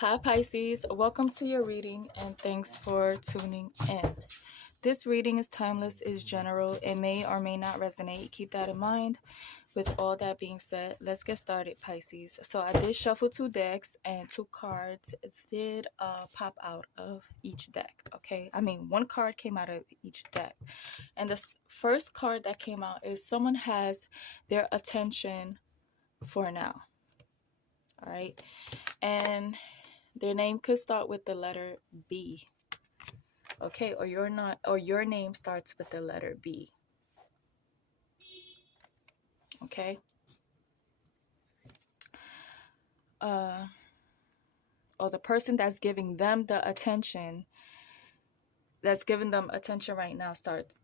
Hi Pisces, welcome to your reading and thanks for tuning in. This reading is timeless, is general, it may or may not resonate. Keep that in mind. With all that being said, let's get started, Pisces. So I did shuffle two decks and two cards did pop out of each deck, okay? I mean, one card came out of each deck. And the first card that came out is someone has their attention for now, all right? And their name could start with the letter B. Okay, or your name starts with the letter B. Okay. Or the person that's giving them the attention, that's giving them attention right now,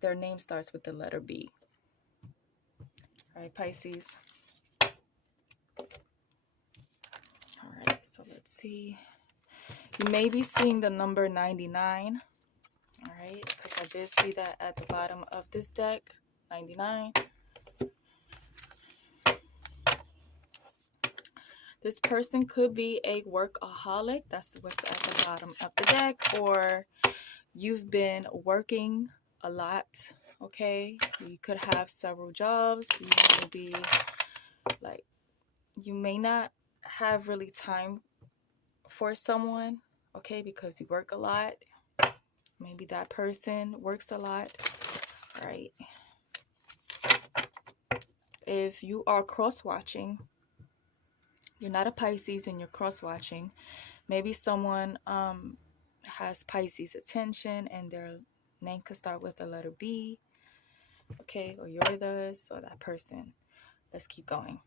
their name starts with the letter B. All right, Pisces. All right, so let's see. You may be seeing the number 99. All right, because I did see that at the bottom of this deck, 99. This person could be a workaholic. That's what's at the bottom of the deck. Or you've been working a lot, okay? You could have several jobs. You may be like, you may not have really time for someone, okay? Because you work a lot. Maybe that person works a lot, right? If you are cross-watching, you're not a Pisces and you're cross-watching, maybe someone has Pisces attention and their name could start with the letter B, okay, or yours does, or that person. Let's keep going.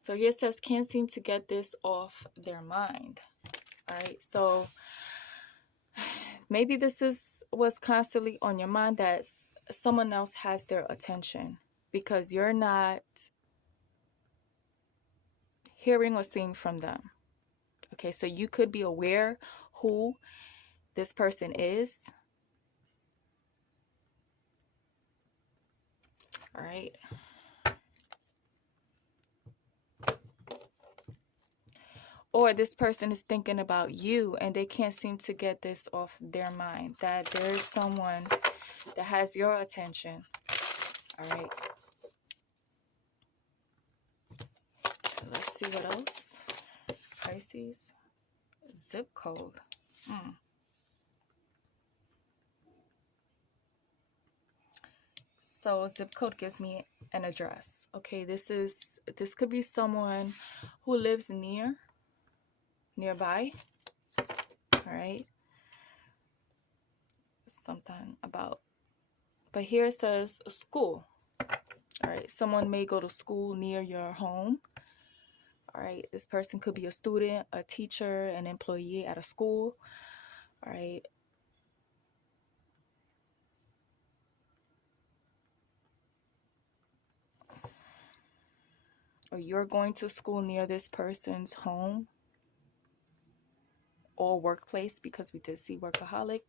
So here it says, can't seem to get this off their mind. All right, so maybe this is what's constantly on your mind, that someone else has their attention because you're not hearing or seeing from them. Okay, so you could be aware who this person is. All right. Or this person is thinking about you and they can't seem to get this off their mind, that there is someone that has your attention. All right. Let's see what else. Pisces. Zip code. So zip code gives me an address. Okay, this could be someone who lives nearby. All right. Something about, but here it says school. All right, someone may go to school near your home. All right, this person could be a student, a teacher, an employee at a school. All right. Or you're going to school near this person's home or workplace, because we did see workaholic.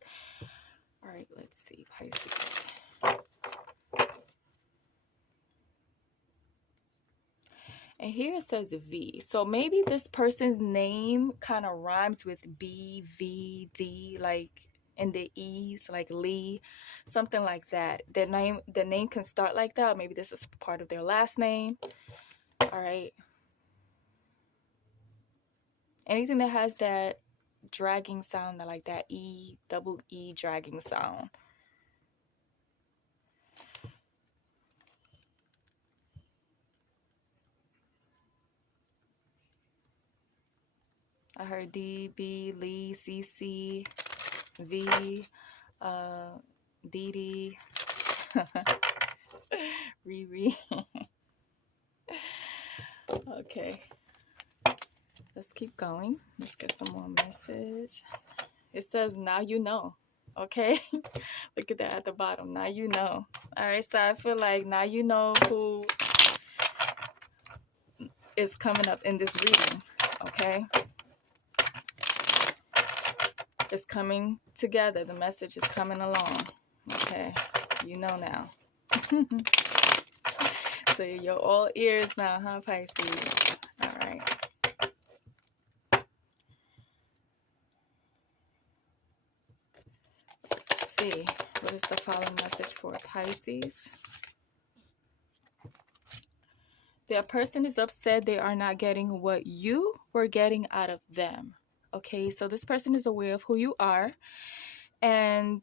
All right, let's see, Pisces. And here it says V. So maybe this person's name kind of rhymes with B, V, D, like in the E's, like Lee, something like that. The name can start like that. Maybe this is part of their last name. All right. Anything that has that dragging sound, like that E, double E dragging sound. I heard D, B, Lee, C, C, V, D, D, Riri. Okay. Let's keep going. Let's get some more message. It says, now you know. Okay. Look at that at the bottom. Now you know. All right. So I feel like now you know who is coming up in this reading. Okay. It's coming together. The message is coming along. Okay. You know now. So you're all ears now, huh, Pisces? All right. see. What is the following message for Pisces? The person is upset they are not getting what you were getting out of them. Okay, so this person is aware of who you are. And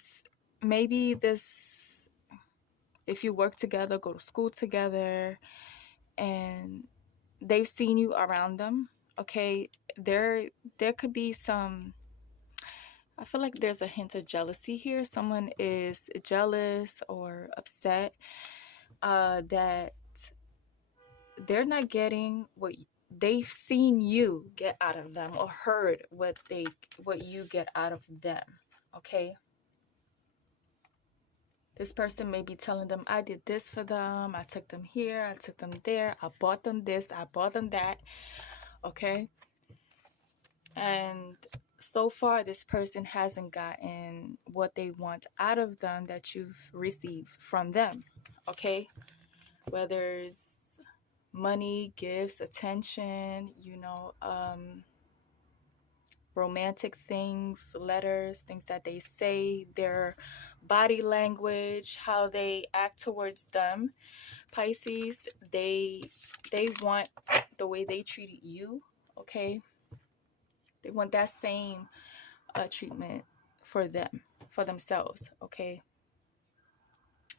maybe this, if you work together, go to school together, and they've seen you around them. Okay, there could be some, I feel like there's a hint of jealousy here. Someone is jealous or upset that they're not getting what they've seen you get out of them, or heard what you get out of them. Okay, this person may be telling them, I did this for them, I took them here, I took them there, I bought them this, I bought them that. Okay, and so far this person hasn't gotten what they want out of them that you've received from them. Okay, whether it's money, gifts, attention, romantic things, letters, things that they say, their body language, how they act towards them. Pisces, they want the way they treated you. Okay, they want that same treatment for themselves. Okay,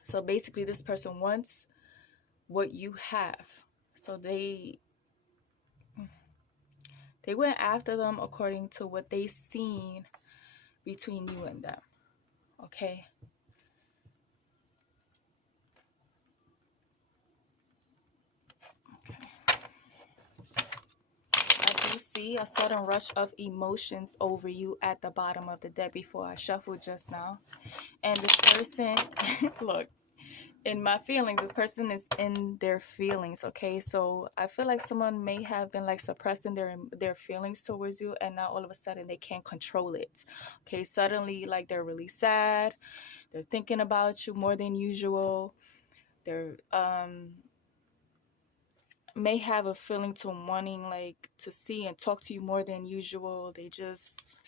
so basically this person wants what you have, so they went after them according to what they seen between you and them. Okay, I do see a sudden rush of emotions over you at the bottom of the deck before I shuffled just now. And this person, look, in my feelings, this person is in their feelings. Okay, so I feel like someone may have been like suppressing their feelings towards you, and now all of a sudden they can't control it. Okay, suddenly like they're really sad, they're thinking about you more than usual, they're may have a feeling to wanting like to see and talk to you more than usual. They just,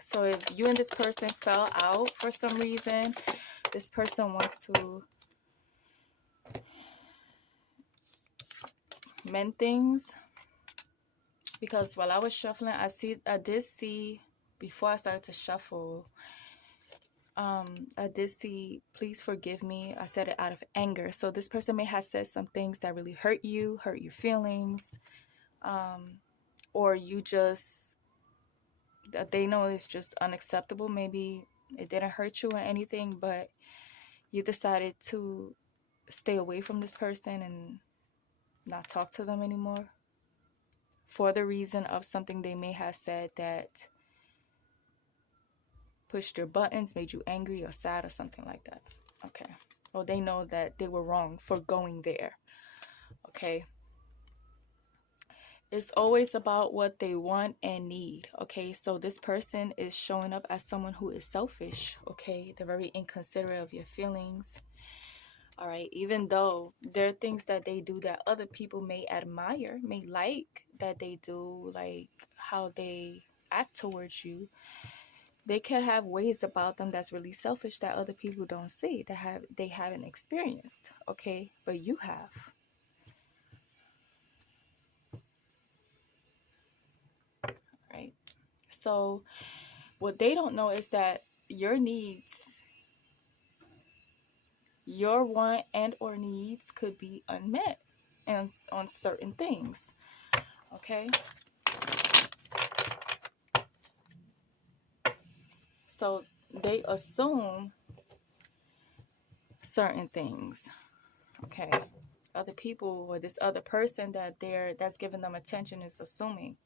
so if you and this person fell out for some reason, this person wants to mend things. Because while I was shuffling, I did see, before I started to shuffle, I did see, please forgive me. I said it out of anger. So this person may have said some things that really hurt your feelings, or you just, that they know it's just unacceptable. Maybe it didn't hurt you or anything, but you decided to stay away from this person and not talk to them anymore for the reason of something they may have said that pushed your buttons, made you angry or sad or something like that. Okay. Well, they know that they were wrong for going there. Okay. It's always about what they want and need. Okay, so this person is showing up as someone who is selfish. Okay, they're very inconsiderate of your feelings. All right, even though there are things that they do that other people may admire, may like that they do, like how they act towards you, they can have ways about them that's really selfish that other people don't see, that they haven't experienced. Okay, but you have. Right? So what they don't know is that your needs, your want and or needs could be unmet and on certain things. Okay? So they assume certain things. Okay? Other people or this other person that's giving them attention is assuming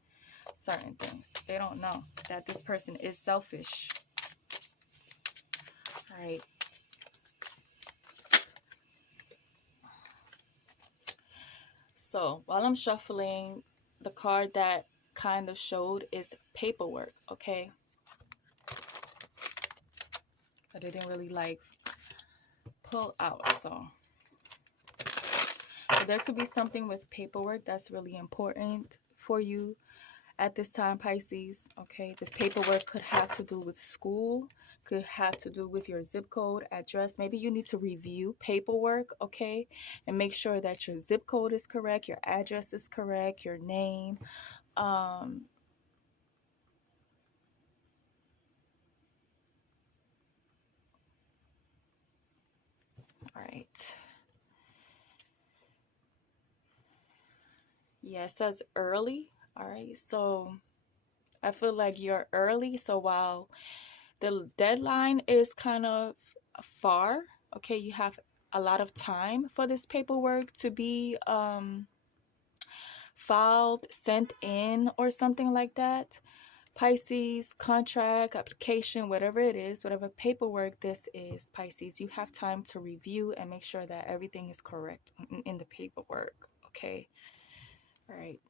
certain things. They don't know that this person is selfish. All right. So while I'm shuffling, the card that kind of showed is paperwork. Okay. But it didn't really like pull out. So there could be something with paperwork that's really important for you at this time, Pisces. Okay, this paperwork could have to do with school, could have to do with your zip code, address. Maybe you need to review paperwork, okay, and make sure that your zip code is correct, your address is correct, your name. All right. Yeah, it says early. All right, so I feel like you're early. So while the deadline is kind of far, okay, you have a lot of time for this paperwork to be filed, sent in, or something like that. Pisces, contract, application, whatever it is, whatever paperwork this is, Pisces, you have time to review and make sure that everything is correct in the paperwork, okay? All right.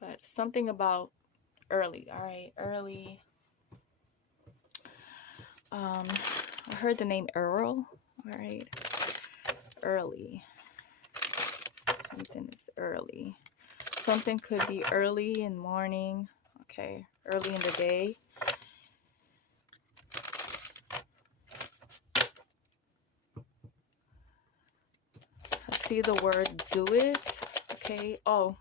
But something about early, all right? Early. I heard the name Earl, all right? Early. Something is early. Something could be early in the morning, okay? Early in the day. I see the word do it, okay? Oh,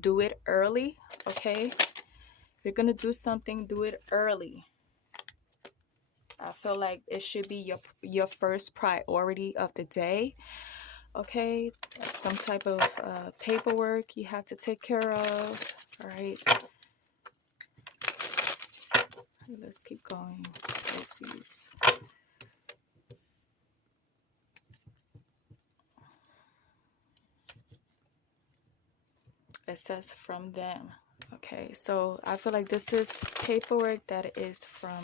do it early, okay? If you're gonna do something, do it early. I feel like it should be your first priority of the day, okay? Some type of paperwork you have to take care of, all right? Let's keep going. Pisces. It says from them. Okay, so I feel like this is paperwork that is from,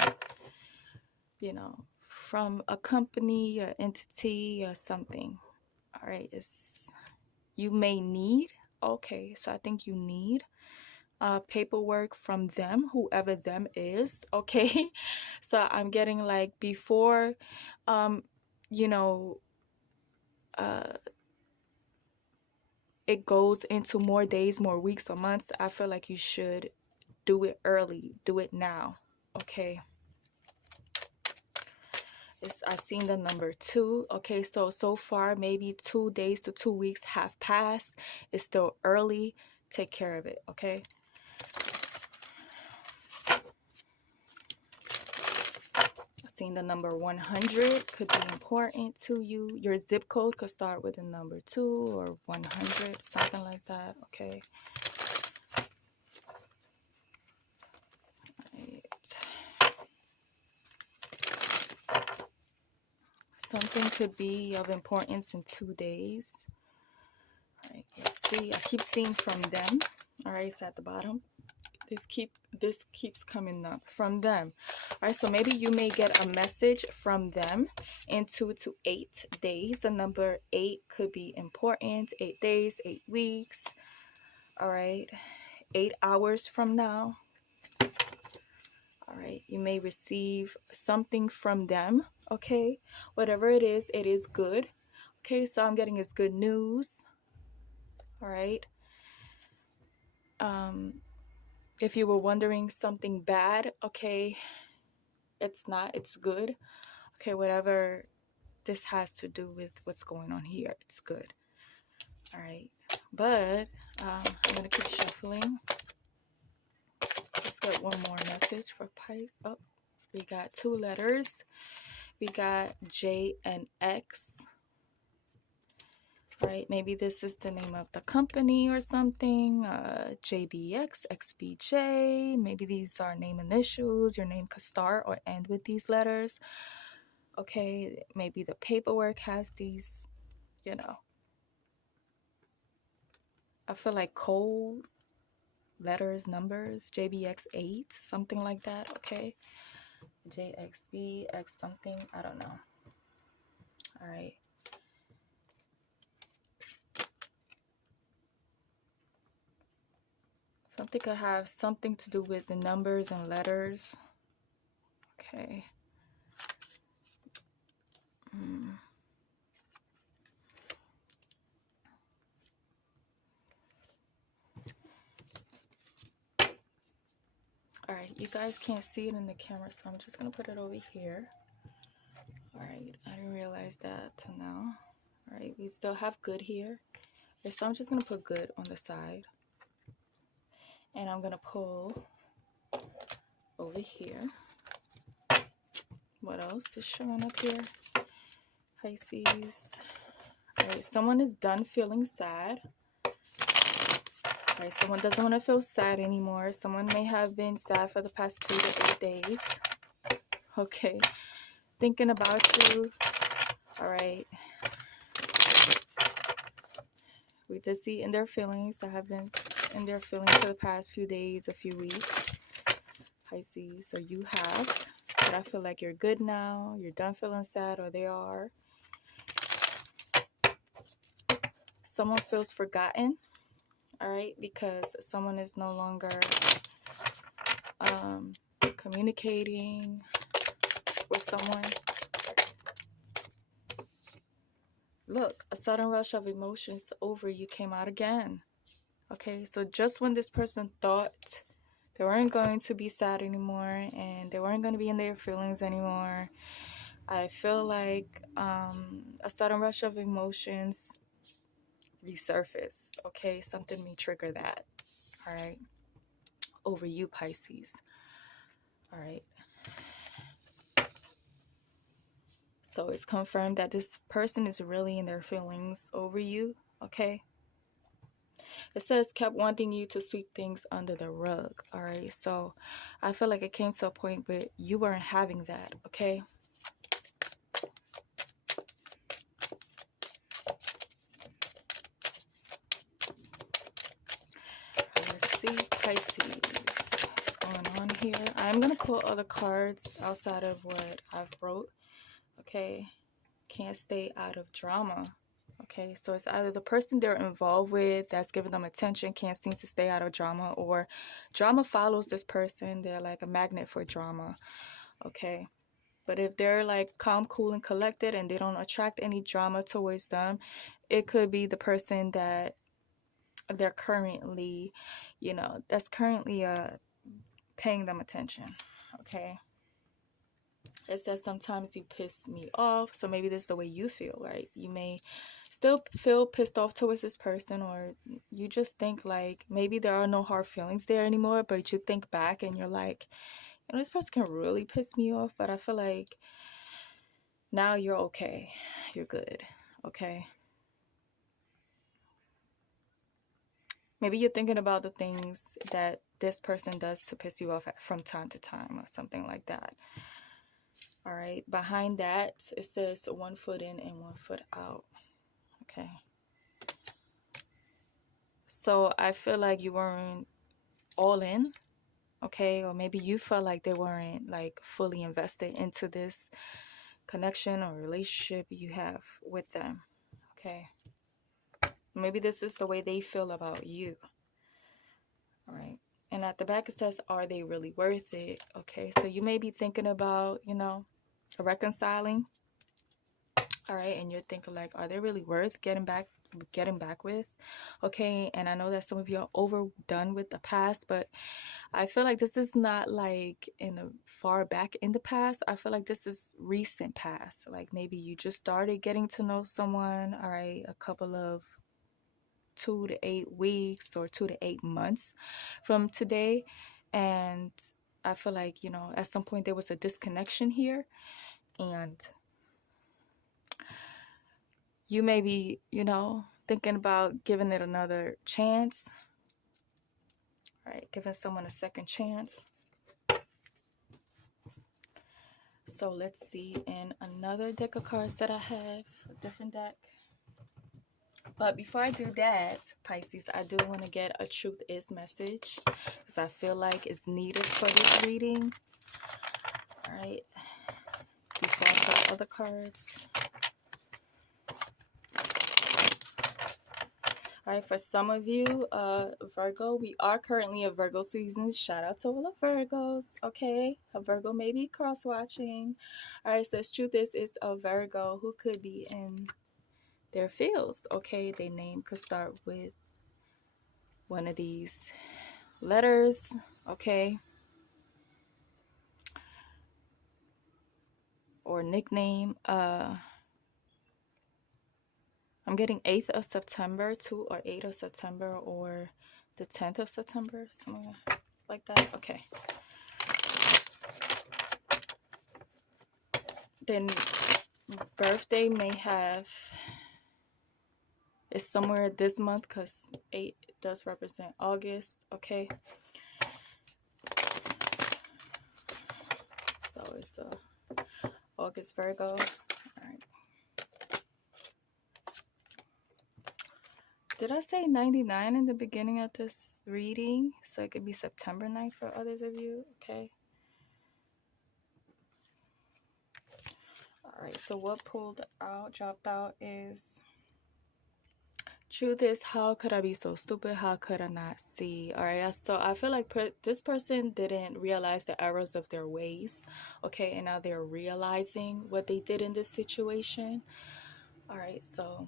you know, from a company, an entity, or something. All right, it's you may need. Okay, so I think you need paperwork from them, whoever them is. Okay, so I'm getting like before, you know, it goes into more days, more weeks, or months. I feel like you should do it early, do it now, okay? I seen the number 2. Okay, so far maybe 2 days to 2 weeks have passed. It's still early. Take care of it, okay? I seen the number 100 could be important to you. Your zip code could start with a number 2 or 100, something like that, okay? Something could be of importance in 2 days. All right, let's see. I keep seeing from them. All right, it's at the bottom. This keeps coming up from them. All right, so maybe you may get a message from them in 2 to 8 days. The number 8 could be important. 8 days, 8 weeks. All right, 8 hours from now. All right, you may receive something from them, okay? Whatever it is good. Okay, so I'm getting is good news. All right. If you were wondering something bad, okay, it's not, it's good. Okay, whatever this has to do with what's going on here, it's good. All right, but I'm gonna keep shuffling. Let's get one more message for Pisces. Oh, we got 2 letters. We got J and X. Right, maybe this is the name of the company or something. JBX, XBJ. Maybe these are name initials. Your name could start or end with these letters. Okay, maybe the paperwork has these, you know. I feel like code letters, numbers, JBX8, something like that. Okay, JXBX something, I don't know. All right. Something could have something to do with the numbers and letters. Okay. Alright, you guys can't see it in the camera, so I'm just going to put it over here. Alright, I didn't realize that till now. Alright, we still have good here. So I'm just going to put good on the side. And I'm going to pull over here. What else is showing up here? Pisces. Alright, someone is done feeling sad. Alright, someone doesn't want to feel sad anymore. Someone may have been sad for the past 2 to 8 days. Okay. Thinking about you. Alright. We did see in their feelings that have been in their feelings for the past few days, a few weeks. Pisces. So you have. But I feel like you're good now. You're done feeling sad, or they are. Someone feels forgotten. Alright, because someone is no longer communicating with someone. Look, a sudden rush of emotions over you came out again. Okay, so just when this person thought they weren't going to be sad anymore and they weren't going to be in their feelings anymore, I feel like a sudden rush of emotions resurface. Okay, something may trigger that. All right, over you, Pisces. All right. So it's confirmed that this person is really in their feelings over you. Okay. It says kept wanting you to sweep things under the rug. All right. So I feel like it came to a point where you weren't having that. Okay. Let's see, Pisces. What's going on here? I'm going to pull other cards outside of what I've wrote. Okay. Can't stay out of drama. Okay, so it's either the person they're involved with that's giving them attention can't seem to stay out of drama, or drama follows this person. They're like a magnet for drama. Okay, but if they're like calm, cool, and collected and they don't attract any drama towards them, it could be the person that they're currently, that's currently paying them attention. Okay. It says sometimes you piss me off. So maybe this is the way you feel, right? You may still feel pissed off towards this person, or you just think like maybe there are no hard feelings there anymore, but you think back and you're like, this person can really piss me off, but I feel like now you're okay. You're good. Okay. Maybe you're thinking about the things that this person does to piss you off from time to time or something like that. All right, behind that, it says 1 foot in and 1 foot out. Okay. So I feel like you weren't all in, okay? Or maybe you felt like they weren't like fully invested into this connection or relationship you have with them, okay? Maybe this is the way they feel about you. All right. And at the back it says, are they really worth it? Okay, so you may be thinking about, reconciling. All right, and you're thinking like, are they really worth getting back with? Okay, and I know that some of you are overdone with the past, but I feel like this is not like in the far back in the past. I feel like this is recent past. Like maybe you just started getting to know someone, all right, a couple of 2 to 8 weeks or 2 to 8 months from today, and I feel like, at some point there was a disconnection here, and you may be, thinking about giving it another chance. All right, giving someone a second chance. So let's see in another deck of cards that I have, a different deck. But before I do that, Pisces, I do want to get a truth is message because I feel like it's needed for this reading. All right, before I put other cards. All right, for some of you, Virgo, we are currently a Virgo season. Shout out to all the Virgos, okay? A Virgo may be cross-watching. All right, so truth is a Virgo who could be in their fields, okay? Their name could start with one of these letters, okay? or nickname. I'm getting 8th of September, 2 or 8 of September, or the 10th of September, something like that. Okay. Then birthday may have, is somewhere this month because 8 does represent August. Okay. So it's August Virgo. All right. Did I say 99 in the beginning of this reading? So it could be September 9th for others of you. Okay. All right. So what dropped out is, truth is, how could I be so stupid? How could I not see? All right. So I feel like this person didn't realize the errors of their ways. Okay. And now they're realizing what they did in this situation. All right. So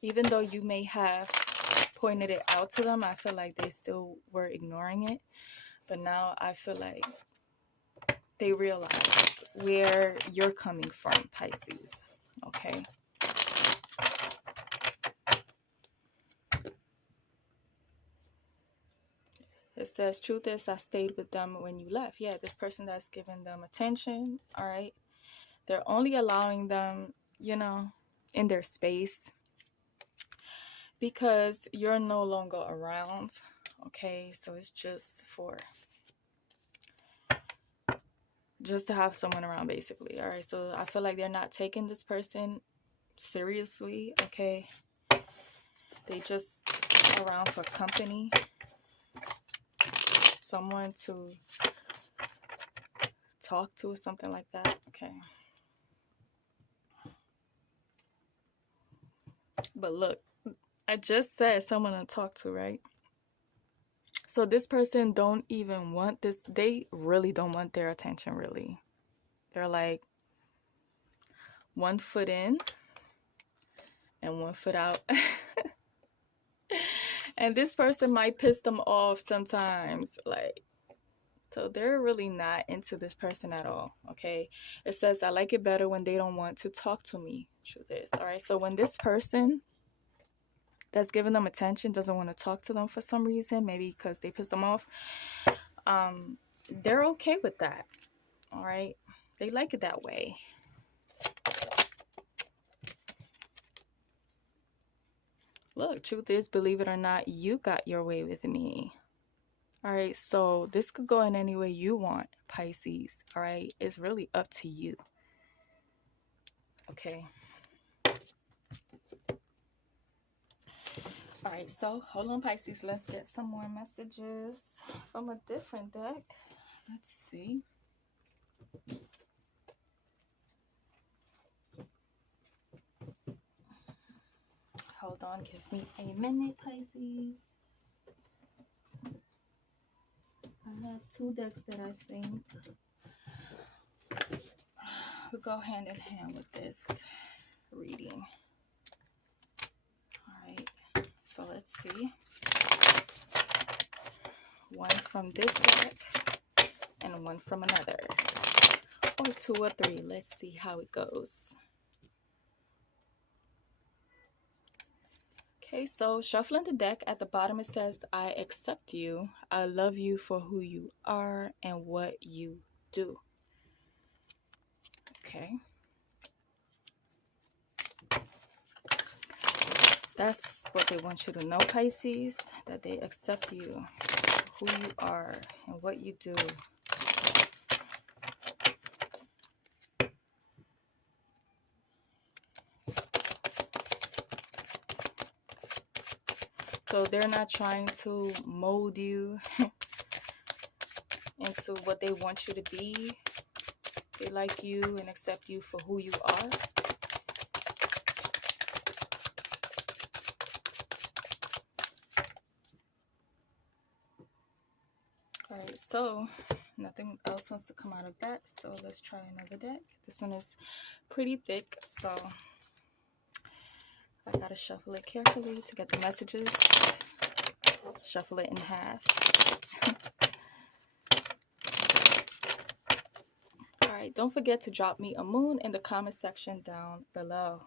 even though you may have pointed it out to them, I feel like they still were ignoring it. But now I feel like they realize where you're coming from, Pisces. Okay. It says, truth is, I stayed with them when you left. Yeah, this person that's giving them attention, all right? They're only allowing them, you know, in their space because you're no longer around, okay? So it's just to have someone around, basically, all right? So I feel like they're not taking this person seriously, okay? They just around for company, someone to talk to or something like that. Okay. But look, I just said someone to talk to, right? So this person don't even want this. They really don't want their attention, really. They're like 1 foot in and 1 foot out. And this person might piss them off sometimes, like, so they're really not into this person at all, okay? It says, I like it better when they don't want to talk to me. Truth is, all right? So when this person that's giving them attention doesn't want to talk to them for some reason, maybe because they pissed them off, they're okay with that, all right? They like it that way. Look, truth is, believe it or not, you got your way with me. All right, so this could go in any way you want, Pisces. All right, it's really up to you. Okay. All right, so hold on, Pisces. Let's get some more messages from a different deck. Let's see. Hold on, give me a minute, Pisces. I have 2 decks that I think would go hand in hand with this reading. All right, so let's see. 1 from this deck and 1 from another, or 2 or 3. Let's see how it goes. Okay, so shuffling the deck, at the bottom it says, I accept you. I love you for who you are and what you do. Okay. That's what they want you to know, Pisces, that they accept you for who you are and what you do. So they're not trying to mold you into what they want you to be. They like you and accept you for who you are. Alright, so nothing else wants to come out of that. So let's try another deck. This one is pretty thick, so I gotta shuffle it carefully to get the messages. Shuffle it in half. right, don't forget to drop me a moon in the comment section down below.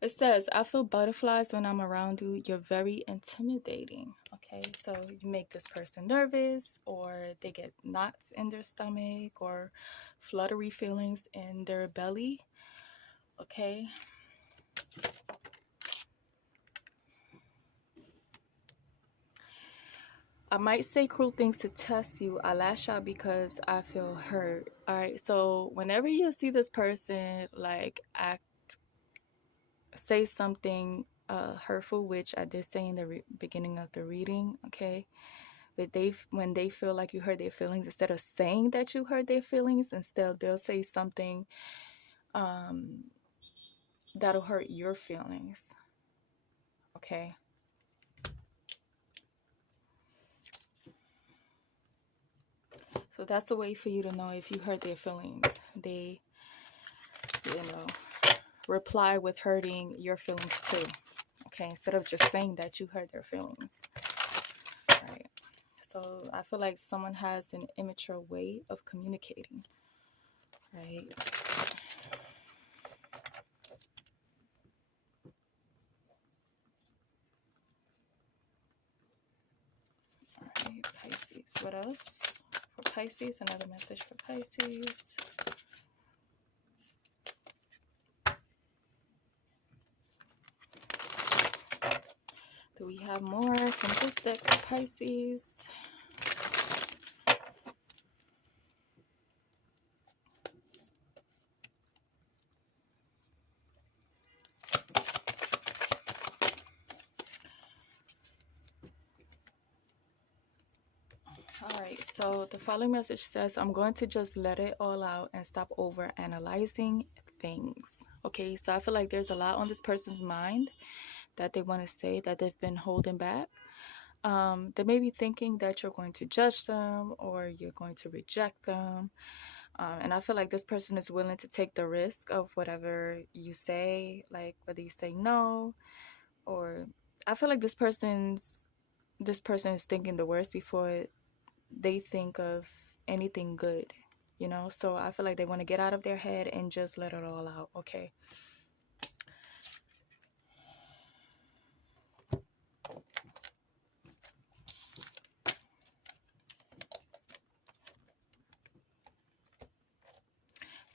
It says, I feel butterflies when I'm around you. You're very intimidating. Okay, so you make this person nervous, or they get knots in their stomach, or fluttery feelings in their belly. Okay. I might say cruel things to test you. I lash out because I feel hurt. All right, so whenever you see this person like say something hurtful, which I did say in the beginning of the reading, okay, that when they feel like you hurt their feelings, instead of saying that you hurt their feelings, instead they'll say something that'll hurt your feelings. Okay. So that's the way for you to know if you hurt their feelings. They, reply with hurting your feelings too. Okay, instead of just saying that you hurt their feelings. All right. So I feel like someone has an immature way of communicating. Right. All right, Pisces. What else? For Pisces, another message for Pisces. Do we have more from this deck for Pisces? All right, so the following message says, I'm going to just let it all out and stop over analyzing things. Okay, so I feel like there's a lot on this person's mind that they want to say that they've been holding back. They may be thinking that you're going to judge them or you're going to reject them. And I feel like this person is willing to take the risk of whatever you say, like whether you say no, or I feel like this person is thinking the worst before they think of anything good, so I feel like they want to get out of their head and just let it all out. Okay.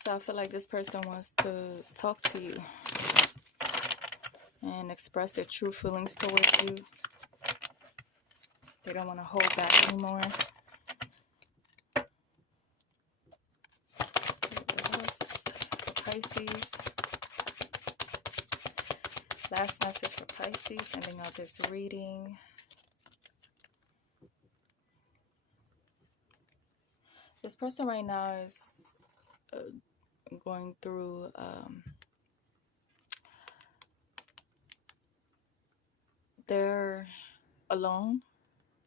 So I feel like this person wants to talk to you and express their true feelings towards you. They don't want to hold back anymore. Pisces. Last message for Pisces, ending out this reading. This person right now is going through they're alone,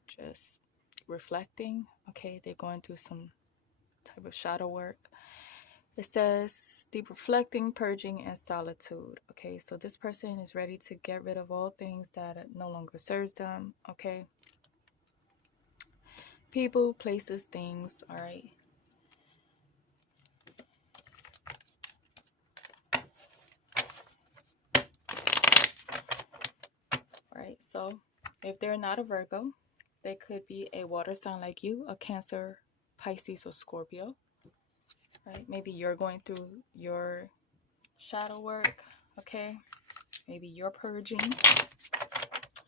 just reflecting. Okay, they're going through some type of shadow work. It says deep reflecting, purging, and solitude. Okay, so this person is ready to get rid of all things that no longer serves them. Okay, people, places, things. All right. All right, so if they're not a Virgo, they could be a water sign like you, a Cancer, Pisces, or Scorpio. Right? Maybe you're going through your shadow work, okay? Maybe you're purging,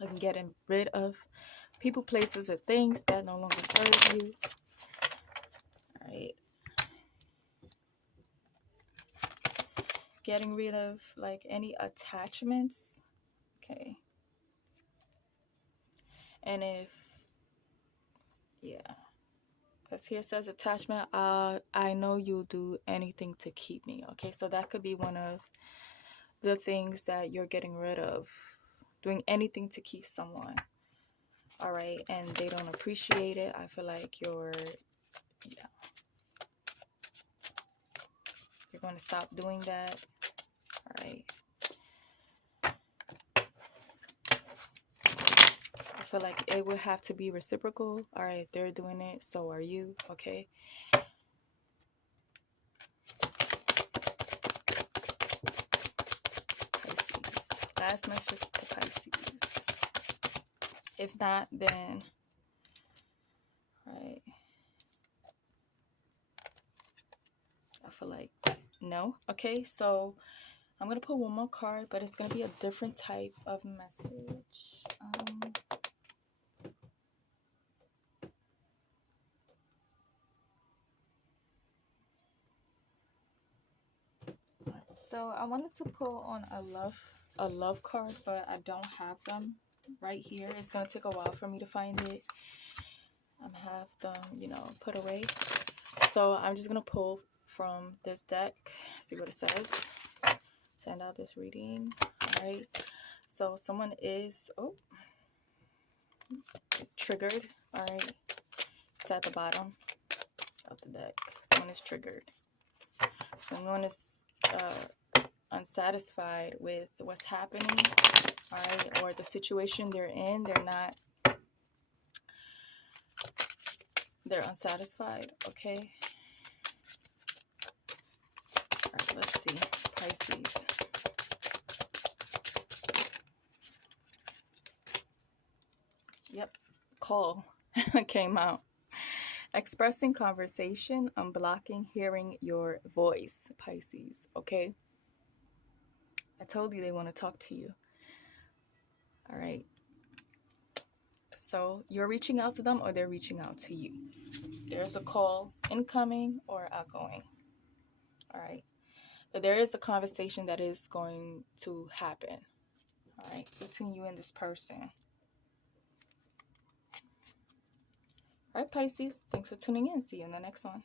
like getting rid of people, places, or things that no longer serve you. All right. Getting rid of like any attachments, okay? And if, yeah, because here it says attachment, I know you'll do anything to keep me, okay? So that could be one of the things that you're getting rid of, doing anything to keep someone. All right, and they don't appreciate it. I feel like you're going to stop doing that. All right. I feel like it would have to be reciprocal. All right, if they're doing it, so are you. Okay. Last message to Pisces. If not, then, right, I feel like no. Okay, so I'm going to put one more card, but it's going to be a different type of message. So I wanted to pull on a love card, but I don't have them right here. It's going to take a while for me to find it. I have them, you know, put away. So I'm just going to pull from this deck, see what it says. Send out this reading. All right. So someone is, it's triggered. All right. It's at the bottom of the deck. Someone is triggered. Someone is unsatisfied with what's happening, all right, or the situation they're in. They're unsatisfied. Okay. All right, let's see. Pisces. Yep. Call came out. Expressing conversation, unblocking, hearing your voice, Pisces. Okay. I told you they want to talk to you. All right. So you're reaching out to them or they're reaching out to you. There's a call incoming or outgoing. All right. But there is a conversation that is going to happen. All right. Between you and this person. All right, Pisces. Thanks for tuning in. See you in the next one.